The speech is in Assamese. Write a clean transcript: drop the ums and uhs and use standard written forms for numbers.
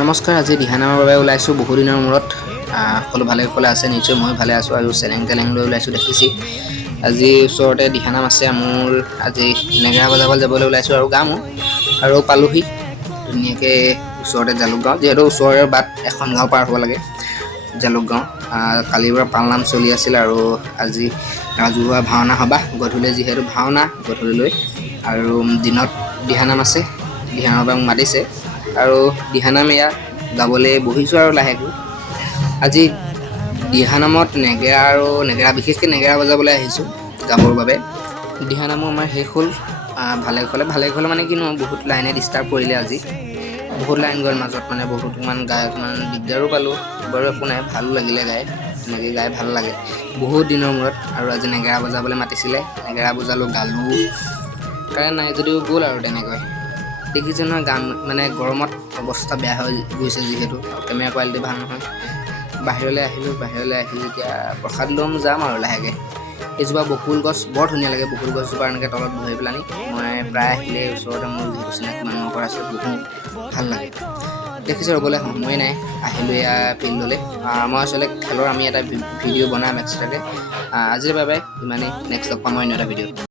নমস্কাৰ। আজি দিহানামৰ বাবে ওলাইছোঁ বহু দিনৰ মূৰত। সকলো ভালে কুশলে আছে নিশ্চয়, মই ভালে আছোঁ আৰু চেলেং তেলেং লৈ ওলাইছোঁ দেখিছি। আজি ওচৰতে দিহানাম আছে মোৰ। আজি নেগেৰা বজাবলৈ যাবলৈ ওলাইছোঁ আৰু গামো আৰু পালোহি ধুনীয়াকৈ ওচৰতে জালুক গাঁও, যিহেতু ওচৰৰে বাট এখন গাঁও পাৰ হ'ব লাগে জালুক গাঁও। কালিৰ পৰা পালনাম চলি আছিল আৰু আজি ৰাজহুৱা ভাওনা সবাহ, গধূলি যিহেতু ভাওনা গধূলিলৈ আৰু দিনত দিহানাম আছে। দিহানামৰ পৰা মোক মাতিছে আৰু দিহানাম এয়া গাবলৈ বহিছোঁ আৰু লাহেকৈ। আজি দিহানামত নেগেৰা বিশেষকৈ নেগেৰা বজাবলৈ আহিছোঁ গাবৰ বাবে। দিহানামো আমাৰ শেষ হ'ল ভালে কুশলে মানে কিনো বহুত লাইনে ডিষ্টাৰ্ব কৰিলে আজি। বহুত লাইন গ'ল মাজত, মানে বহুতমান গায়ক দিগদাৰো পালোঁ। বাৰু একো নাই, ভালো লাগিলে গাই, তেনেকৈ গাই ভাল লাগে বহুত দিনৰ মূৰত। আৰু আজি নেগেৰা বজাবলৈ মাতিছিলে, নেগেৰা বজালোঁ, গালোঁ। কাৰেণ্ট নাই যদিও গ'ল আৰু তেনেকৈ। দেখিছে নহয় গান মানে গৰমত অৱস্থা বেয়া হৈ গৈছে, যিহেতু কেমেৰা কোৱালিটি ভাল নহয়। বাহিৰলৈ আহিলোঁ এতিয়া প্ৰসাদ ল'ম, যাম আৰু লাহেকৈ। এজোপা বকুল গছ বৰ ধুনীয়া লাগে, বকুল গছজোপা এনেকৈ তলত বহি পেলানি মই প্ৰায় আহিলে ওচৰতে মোৰ যিহেতু চিনাকি মানুহৰ ঘৰ আছে বহোঁ, ভাল লাগে। দেখিছোঁ ৰ'বলৈ সময়ে নাই, আহিলোঁ এয়া ফিল্ডলৈ। মই আচলতে খেলৰ আমি এটা ভিডিঅ' বনাম এক্সট্ৰাকৈ। আজিৰ বাবে ইমানেই, নেক্সট লগ পাম মই অন্য এটা ভিডিঅ'।